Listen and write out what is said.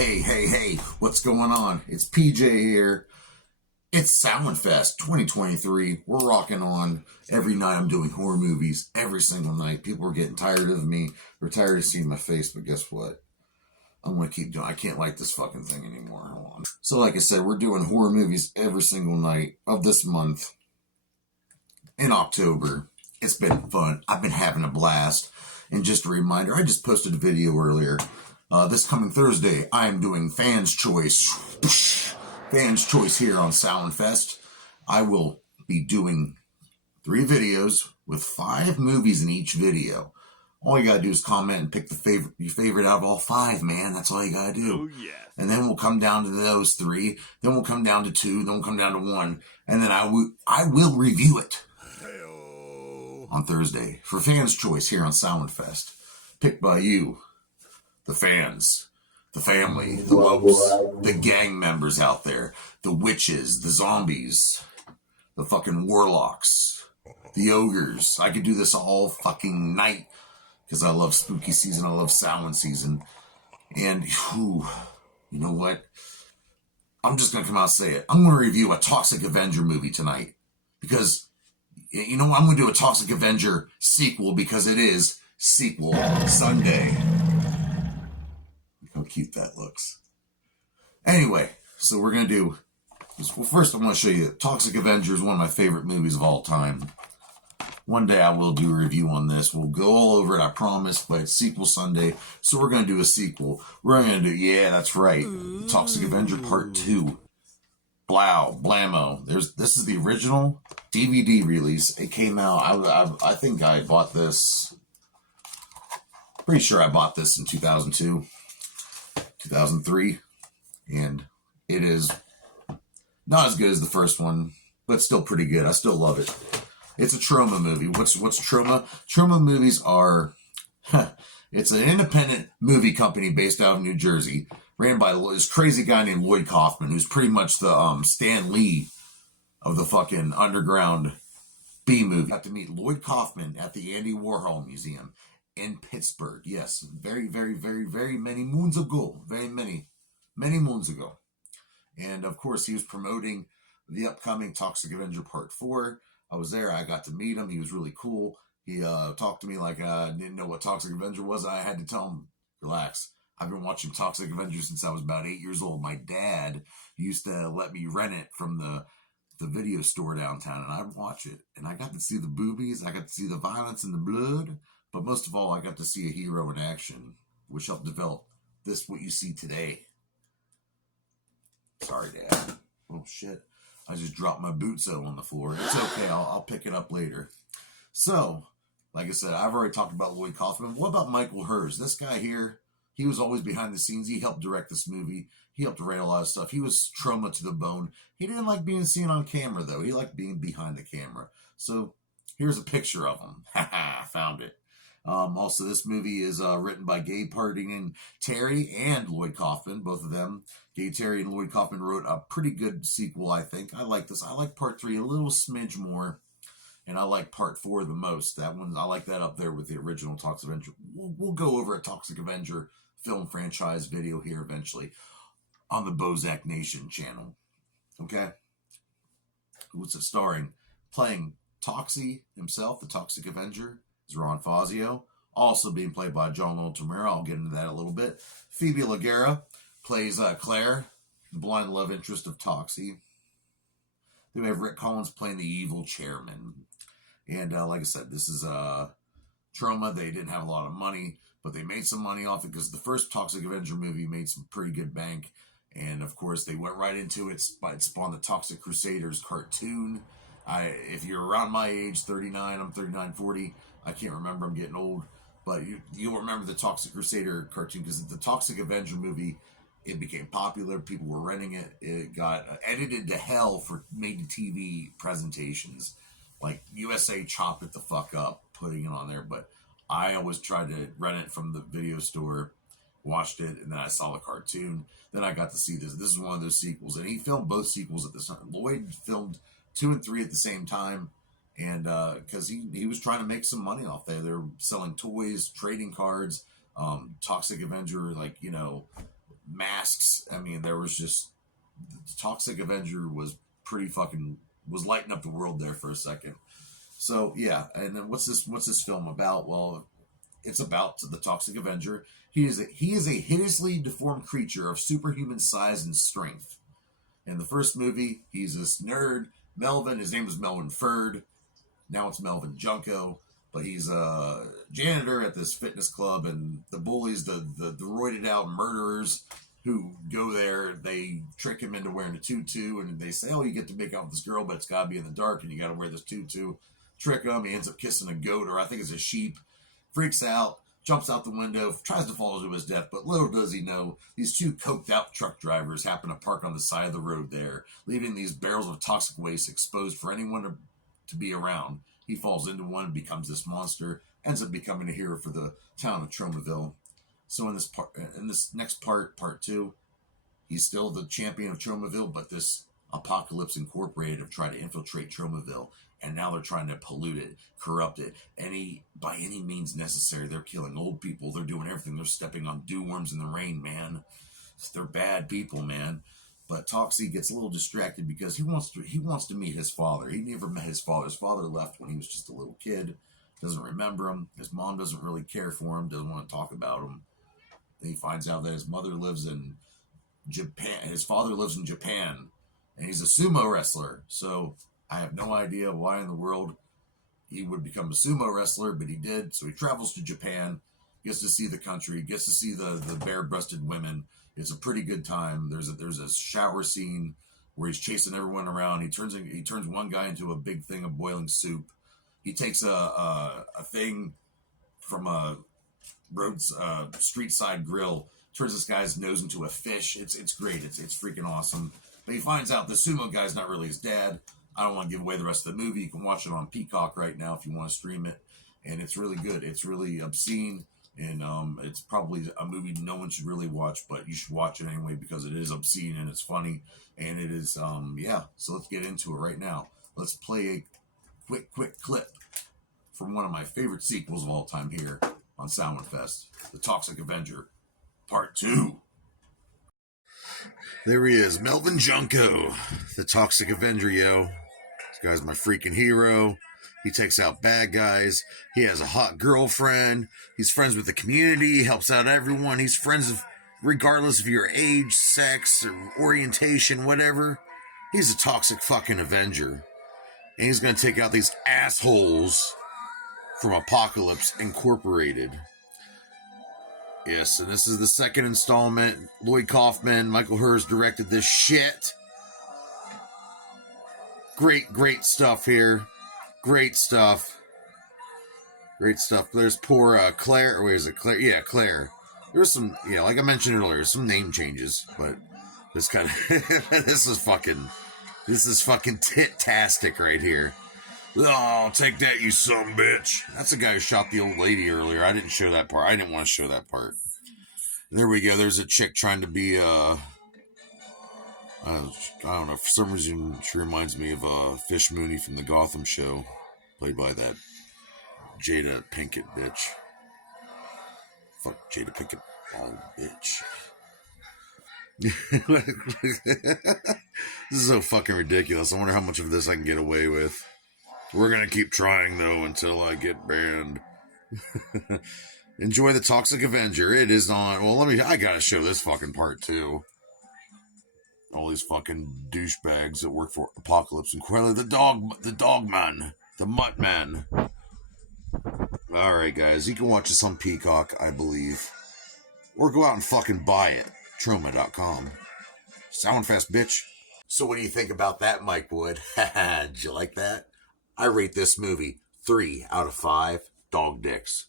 Hey, what's going on? It's PJ here. It's Samhain Fest 2023. We're rocking on. Every night I'm doing horror movies. Every single night. People are getting tired of me. They're tired of seeing my face, but guess what? I'm going to keep doing. I can't like this fucking thing anymore. Hold on. So like I said, we're doing horror movies every single night of this month in October. It's been fun. I've been having a blast. And just a reminder, I just posted a video earlier. This coming Thursday, I am doing Fans Choice. Fans Choice here on Samhain Fest. I will be doing 3 videos with 5 movies in each video. All you gotta do is comment and pick your favorite out of all 5, man. That's all you gotta do. Oh, yeah. And then we'll come down to those 3. Then we'll come down to 2. Then we'll come down to 1. And then I will review it on Thursday for Fans Choice here on Samhain Fest. Picked by you, the fans, the family, the lopes, the gang members out there, the witches, the zombies, the fucking warlocks, the ogres. I could do this all fucking night because I love spooky season. I love Samhain season. And, you know what? I'm just going to come out and say it. I'm going to review a Toxic Avenger movie tonight because, you know, I'm going to do a Toxic Avenger sequel because it is Sequel Sunday. Look how cute that looks. Anyway, so we're going to do... Well, first I'm going to show you Toxic Avenger is one of my favorite movies of all time. One day I will do a review on this. We'll go all over it, I promise, but it's Sequel Sunday, so we're going to do a sequel. We're going to do, yeah, that's right, Toxic Avenger Part 2. Blammo. This is the original DVD release. It came out, I think I bought this... Pretty sure I bought this in 2002, 2003, and it is not as good as the first one, but still pretty good. I still love it. It's a trauma movie. What's trauma? Trauma movies are, it's an independent movie company based out of New Jersey, ran by this crazy guy named Lloyd Kaufman, who's pretty much the Stan Lee of the fucking underground B movie. Got to meet Lloyd Kaufman at the Andy Warhol Museum in Pittsburgh. Yes, very many moons ago. Many moons ago. And of course, he was promoting the upcoming Toxic Avenger Part 4. I was there. I got to meet him. He was really cool. He talked to me like I didn't know what Toxic Avenger was. I had to tell him, relax. I've been watching Toxic Avenger since I was about 8 years old. My dad used to let me rent it from the video store downtown, and I'd watch it. And I got to see the boobies. I got to see the violence and the blood. But most of all, I got to see a hero in action, which helped develop what you see today. Sorry, Dad. Oh, shit. I just dropped my boot toe on the floor. It's okay. I'll pick it up later. So, like I said, I've already talked about Lloyd Kaufman. What about Michael Herz? This guy here, he was always behind the scenes. He helped direct this movie. He helped write a lot of stuff. He was trauma to the bone. He didn't like being seen on camera, though. He liked being behind the camera. So, here's a picture of him. Haha, found it. Also, this movie is written by Gabe Pardingen Terry and Lloyd Kaufman, both of them. Gabe Terry and Lloyd Kaufman wrote a pretty good sequel, I think. I like this. I like Part 3 a little smidge more, and I like Part 4 the most. That one, I like that up there with the original Toxic Avenger. We'll go over a Toxic Avenger film franchise video here eventually on the Bozak Nation channel. Okay? What's it starring? Playing Toxie himself, the Toxic Avenger, is Ron Fazio, also being played by John Ultimera. I'll get into that a little bit. Phoebe Laguerra plays Claire, the blind love interest of Toxie. Then we have Rick Collins playing the evil chairman. And like I said, this is trauma. They didn't have a lot of money, but they made some money off it because the first Toxic Avenger movie made some pretty good bank. And of course, they went right into it. It spawned the Toxic Crusaders cartoon. If you're around my age, 39, I'm 39, 40, I can't remember, I'm getting old, but you'll remember the Toxic Crusader cartoon because the Toxic Avenger movie, it became popular, people were renting it, it got edited to hell for made-to-TV presentations, like USA chopped it the fuck up, putting it on there, but I always tried to rent it from the video store, watched it, and then I saw the cartoon, then I got to see this. This is one of those sequels, and he filmed both sequels at the time. Lloyd filmed 2 and 3 at the same time, and because he was trying to make some money off there. They're selling toys, trading cards, Toxic Avenger, like, you know, masks. I mean, there was just the Toxic Avenger was pretty fucking was lighting up the world there for a second. So yeah, and then what's this film about? Well, it's about the Toxic Avenger. He is a hideously deformed creature of superhuman size and strength. In the first movie, he's this nerd, Melvin. His name was Melvin Ferd. Now it's Melvin Junko. But he's a janitor at this fitness club, and the bullies, the roided out murderers who go there, they trick him into wearing a tutu, and they say, oh, you get to make out with this girl, but it's got to be in the dark, and you got to wear this tutu. Trick him. He ends up kissing a goat, or I think it's a sheep. Freaks out, jumps out the window, tries to fall to his death, but little does he know, these two coked out truck drivers happen to park on the side of the road there, leaving these barrels of toxic waste exposed for anyone to be around. He falls into one, becomes this monster, ends up becoming a hero for the town of Tromaville. So in this next part, part 2, he's still the champion of Tromaville, but this Apocalypse Incorporated have tried to infiltrate Tromaville, and now they're trying to pollute it, corrupt it, by any means necessary. They're killing old people. They're doing everything. They're stepping on dew worms in the rain, man. They're bad people, man. But Toxie gets a little distracted because he wants to meet his father. He never met his father. His father left when he was just a little kid. Doesn't remember him. His mom doesn't really care for him. Doesn't want to talk about him. Then he finds out that his mother lives in Japan. His father lives in Japan, and he's a sumo wrestler. So I have no idea why in the world he would become a sumo wrestler, but he did. So he travels to Japan, gets to see the country, gets to see the bare-breasted women. It's a pretty good time. There's a shower scene where he's chasing everyone around. He turns one guy into a big thing of boiling soup. He takes a thing from a street side grill, turns this guy's nose into a fish. It's great. It's freaking awesome. But he finds out the sumo guy's not really his dad. I don't want to give away the rest of the movie. You can watch it on Peacock right now if you want to stream it, and it's really good. It's really obscene, and it's probably a movie no one should really watch, but you should watch it anyway because it is obscene and it's funny, and it is yeah. So let's get into it right now. Let's play a quick clip from one of my favorite sequels of all time here on Samhain Fest, The Toxic Avenger, Part 2. There he is, Melvin Junko, the Toxic Avenger, yo. This guy's my freaking hero. He takes out bad guys. He has a hot girlfriend. He's friends with the community. He helps out everyone. He's friends with, regardless of your age, sex, or orientation, whatever. He's a toxic fucking Avenger. And he's going to take out these assholes from Apocalypse Incorporated. Yes, and this is the second installment. Lloyd Kaufman, Michael Herz directed this shit. Great stuff here. Great stuff. There's poor Claire. Or wait, is it Claire? Yeah, Claire. There's some, like I mentioned earlier, some name changes, but this kind of, this is fucking tit-tastic right here. Oh, take that, you son bitch. That's the guy who shot the old lady earlier. I didn't show that part. I didn't want to show that part. And there we go. There's a chick trying to be, I don't know. For some reason, she reminds me of Fish Mooney from the Gotham show, played by that Jada Pinkett bitch. Fuck Jada Pinkett, bitch. This is so fucking ridiculous. I wonder how much of this I can get away with. We're going to keep trying, though, until I get banned. Enjoy the Toxic Avenger. It is on... Well, I got to show this fucking part, too. All these fucking douchebags that work for Apocalypse Incorporated. The dog man. The mutt man. Alright, guys. You can watch this on Peacock, I believe. Or go out and fucking buy it. Troma.com. Samhain Fest, bitch. So what do you think about that, Mike Wood? Did you like that? I rate this movie 3 out of 5 dog dicks.